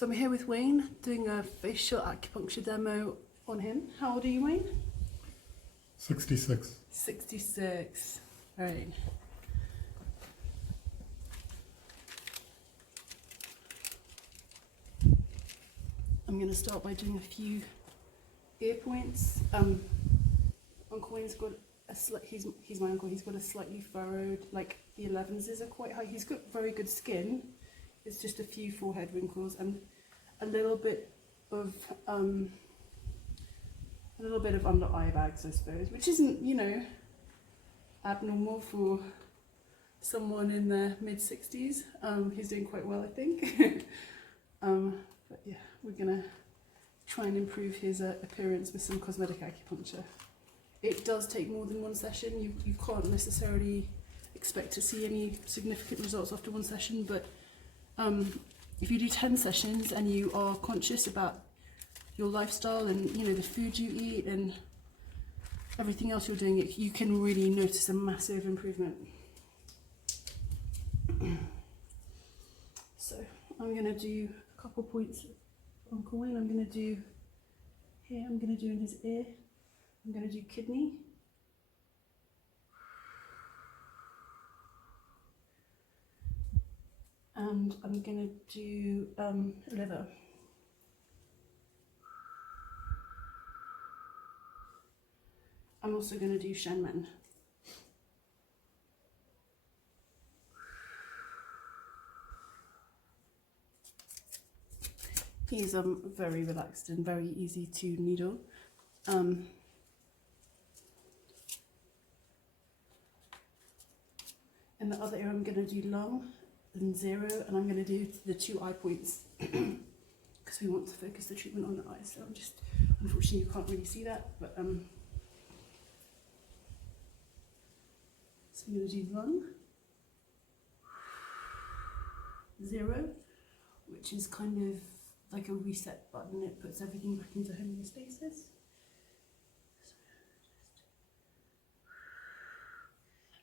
So I'm here with Wayne doing a facial acupuncture demo on him. How old are you, Wayne? 66. 66. All right. I'm going to start by doing a few ear points. Uncle Wayne's got a he's my uncle. He's got a slightly furrowed, like the 11s are quite high. He's got very good skin. It's just a few forehead wrinkles and a little bit of under eye bags, I suppose, which isn't, you know, abnormal for someone in their mid-60s. He's doing quite well, I think. But yeah, we're gonna try and improve his appearance with some cosmetic acupuncture. It does take more than one session. You can't necessarily expect to see any significant results after one session, but if you do 10 sessions and you are conscious about your lifestyle and, you know, the food you eat and everything else you're doing, you can really notice a massive improvement. So I'm going to do a couple points on Uncle Wayne. I'm going to do here, I'm going to do in his ear, I'm going to do kidney. And I'm going to do liver. I'm also going to do Shenmen. He's very relaxed and very easy to needle. In the other ear I'm going to do lung and 0, and I'm going to do the 2 eye points because we want to focus the treatment on the eyes. So I'm just, unfortunately you can't really see that, but so I'm going to do lung 0, which is kind of like a reset button. It puts everything back into homeostasis.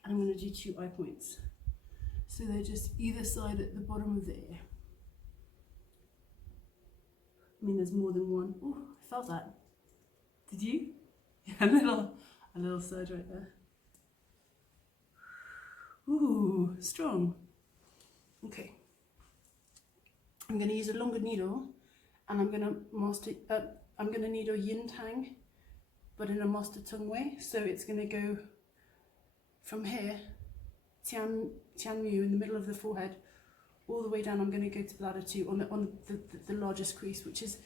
And I'm going to do 2 eye points. So they're just either side at the bottom of the ear. I mean, there's more than one. Oh, I felt that. Did you? Yeah, a little surge right there. Ooh, strong. Okay. I'm going to use a longer needle, and I'm going to needle yin tang, but in a master tongue way. So it's going to go from here, Tian Mu in the middle of the forehead, all the way down. I'm going to go to bladder 2 on the largest crease, which is,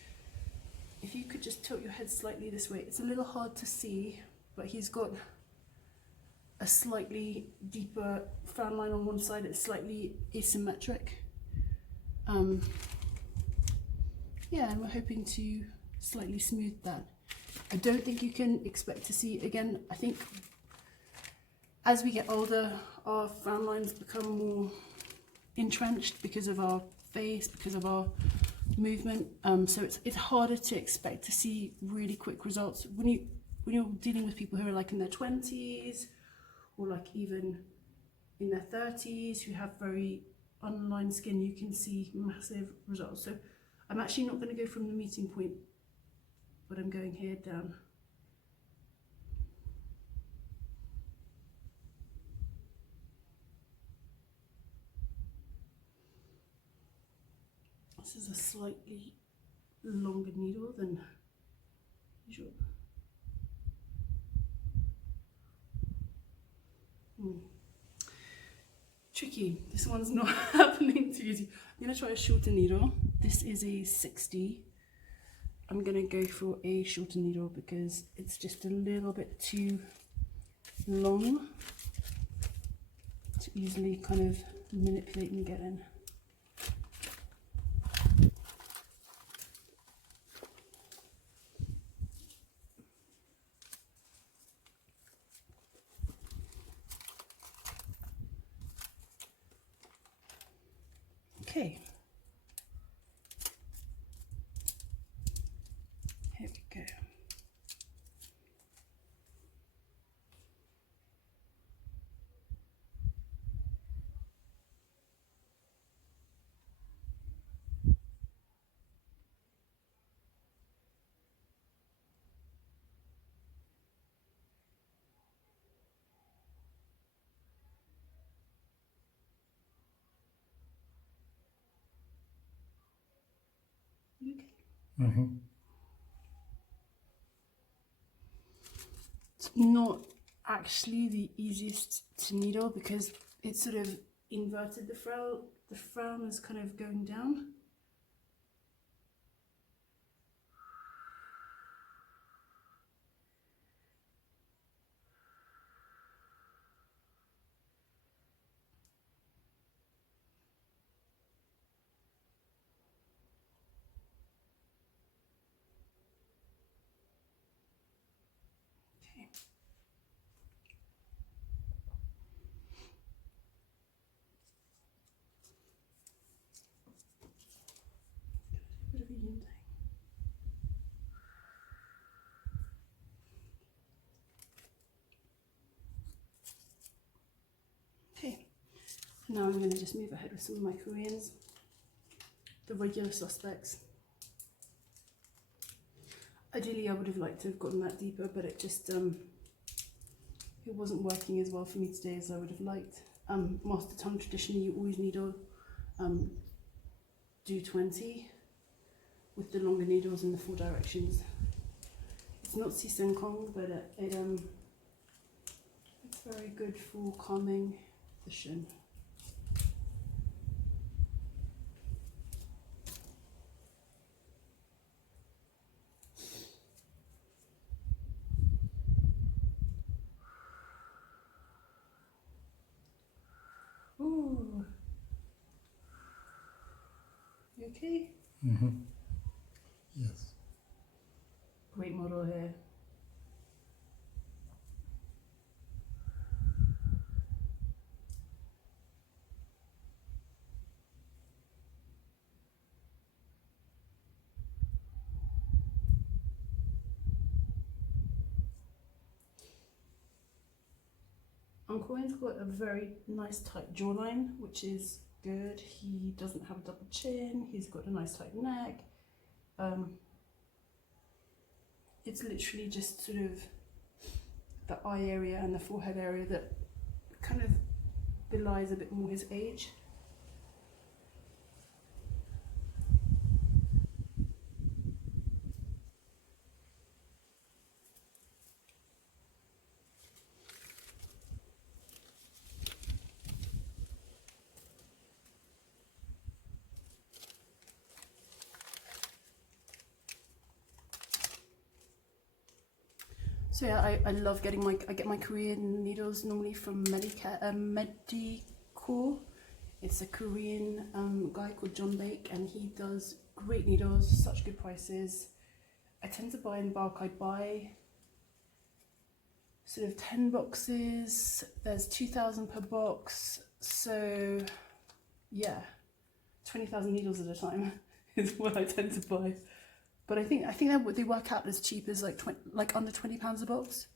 if you could just tilt your head slightly this way. It's a little hard to see, but he's got a slightly deeper frown line on one side. It's slightly asymmetric. Yeah, and we're hoping to slightly smooth that. I don't think you can expect to see, again, I think as we get older, our frown lines become more entrenched because of our face, because of our movement. So it's harder to expect to see really quick results when you're dealing with people who are like in their 20s or like even in their 30s who have very unlined skin. You can see massive results. So I'm actually not going to go from the meeting point, but I'm going here down. This is a slightly longer needle than usual. Tricky. This one's not happening too easy. I'm going to try a shorter needle. This is a 60. I'm going to go for a shorter needle because it's just a little bit too long to easily kind of manipulate and get in. Okay. Here we go. Mm-hmm. It's not actually the easiest to needle because it's sort of inverted. The frown is kind of going down. Okay. Bit of a yin thing. Okay, now I'm going to just move ahead with some of my Koreans, the regular suspects. Ideally, I would have liked to have gotten that deeper, but it just it wasn't working as well for me today as I would have liked. Master Tung, traditionally, you always needle do 20 with the longer needles in the 4 directions. It's not Si Sen Kong, but it's very good for calming the shin. Ooh. You okay? Mm-hmm. Yes. Great model here. Uncle Wayne's got a very nice tight jawline, which is good. He doesn't have a double chin. He's got a nice tight neck. It's literally just sort of the eye area and the forehead area that kind of belies a bit more his age. So yeah, I love getting I get my Korean needles normally from Medicore. It's a Korean guy called John Bake, and he does great needles, such good prices. I tend to buy in bulk. I buy sort of 10 boxes. There's 2,000 per box. So yeah, 20,000 needles at a time is what I tend to buy. But I think they work out as cheap as like under £20 a box,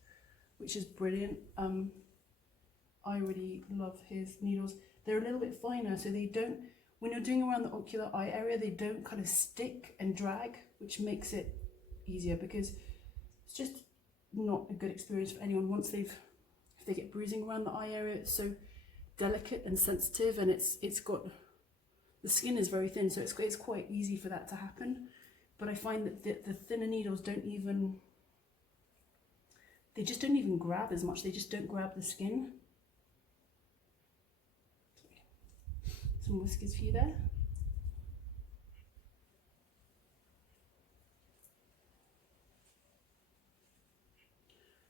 which is brilliant. I really love his needles. They're a little bit finer, so they don't, when you're doing around the ocular eye area, they don't kind of stick and drag, which makes it easier, because it's just not a good experience for anyone once if they get bruising around the eye area. It's so delicate and sensitive, and it's got, the skin is very thin, so it's quite easy for that to happen. But I find that the thinner needles they just don't even grab as much. They just don't grab the skin. Some whiskers for you there.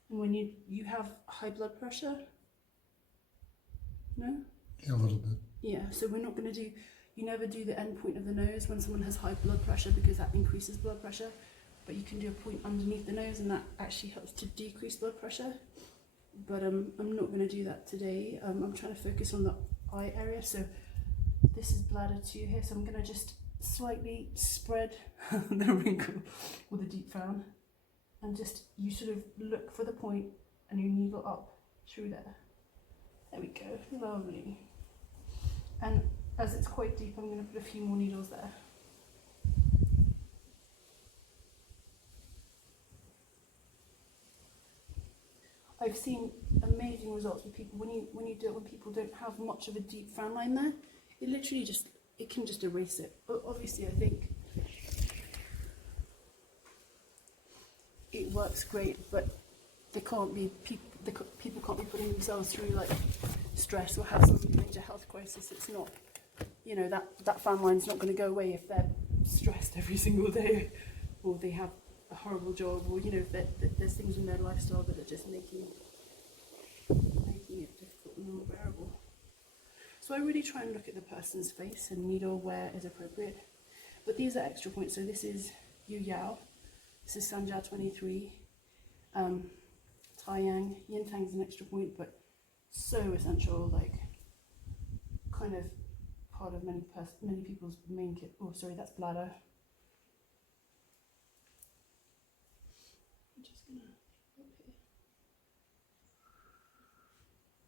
And when you have high blood pressure? No? Yeah, a little bit. Yeah, so we're not going to do, you never do the end point of the nose when someone has high blood pressure, because that increases blood pressure. But you can do a point underneath the nose, and that actually helps to decrease blood pressure. But I'm not going to do that today. I'm trying to focus on the eye area. So this is bladder 2 here, so I'm going to just slightly spread the wrinkle with a deep frown, and just, you sort of look for the point and you needle up through there. There we go, lovely. And as it's quite deep, I'm going to put a few more needles there. I've seen amazing results with people when you do it when people don't have much of a deep frown line there. It literally just, it can just erase it. But obviously, I think works great, but they can't be people can't be putting themselves through like stress or have some major health crisis. It's not, you know, that frown line's not going to go away if they're stressed every single day, or they have a horrible job, or you know, if there's things in their lifestyle that are just making it difficult and unbearable. So I really try and look at the person's face and needle where is appropriate. But these are extra points. So this is Yu Yao, this is Sanjia 23, Tai Yang, Yin Tang's an extra point, but so essential, like kind of part of many people's main kit. Oh, sorry, that's bladder. I'm just gonna up here.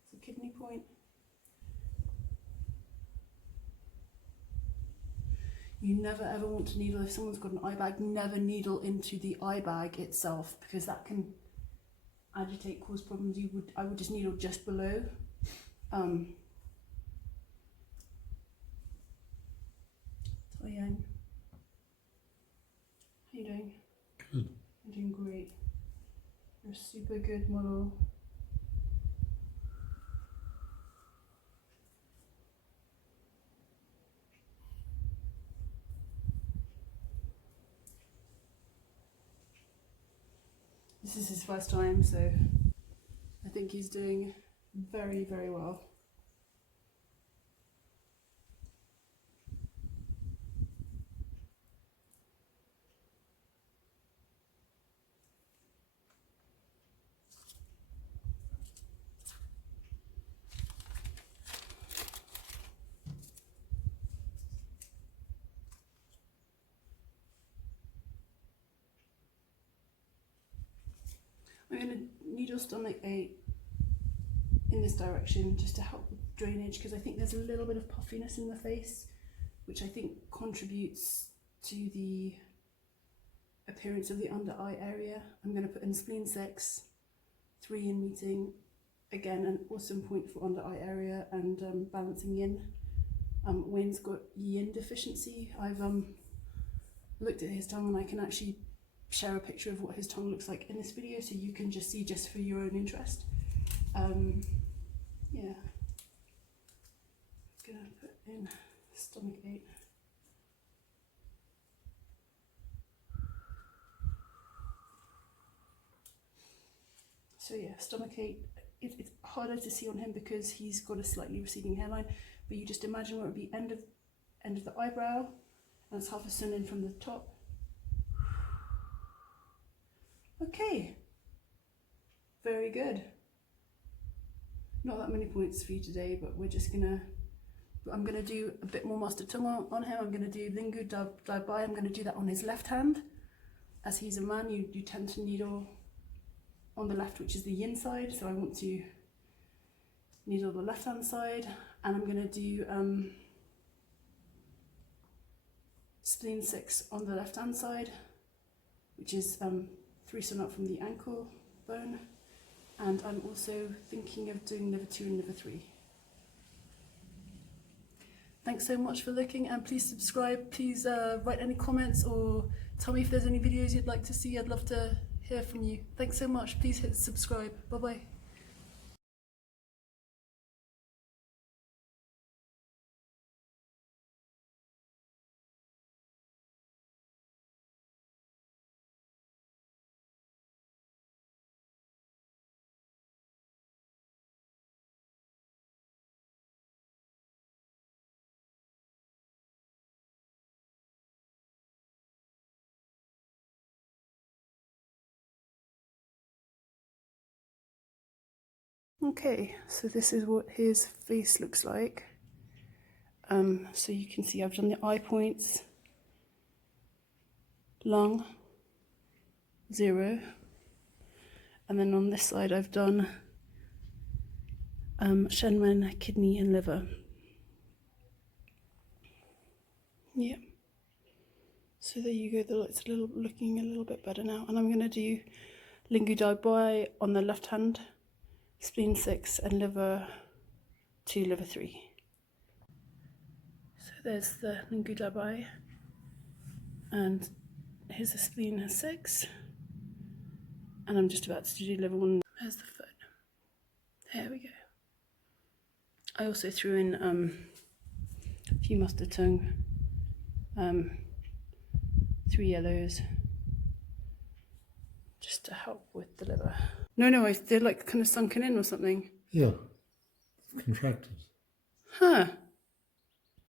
It's a kidney point. You never ever want to needle, if someone's got an eye bag, never needle into the eye bag itself, because that can agitate, cause problems. I would just needle just below. Yang, how you doing? Good. You're doing great. You're a super good model. This is his first time, so I think he's doing very, very well. I'm going to needle stomach 8 in this direction just to help with drainage, because I think there's a little bit of puffiness in the face, which I think contributes to the appearance of the under eye area. I'm going to put in spleen 6, 3 in meeting, again an awesome point for under eye area and balancing yin. Wayne's got yin deficiency. I've looked at his tongue and I can actually share a picture of what his tongue looks like in this video, so you can just see, just for your own interest. Yeah, gonna put in stomach 8. So yeah, stomach 8, it's harder to see on him because he's got a slightly receding hairline, but you just imagine where it would be end of the eyebrow, and it's half a sun in from the top. Okay, very good. Not that many points for you today, but I'm gonna do a bit more master tongue on him. I'm gonna do Lingu Dai Bai. I'm gonna do that on his left hand. As he's a man, you tend to needle on the left, which is the yin side. So I want to needle the left hand side, and I'm gonna do spleen 6 on the left hand side, which is 3 sun up from the ankle bone, and I'm also thinking of doing liver 2 and liver 3. Thanks so much for looking, and please subscribe. Please write any comments or tell me if there's any videos you'd like to see. I'd love to hear from you. Thanks so much. Please hit subscribe. Bye bye. Okay, so this is what his face looks like. So you can see I've done the eye points, lung, 0, and then on this side I've done Shenmen, kidney and liver. Yeah. So there you go, it's looking a little bit better now. And I'm going to do Lingu Dai Bai on the left hand, spleen 6 and liver 2, liver 3. So there's the Lingu Dai Bai, and here's the spleen 6, And I'm just about to do liver one. There's the foot. There we go. I also threw in a few mustard tongue, 3 yellows, just to help with the liver. They're like kind of sunken in or something. Yeah, contracted. Huh.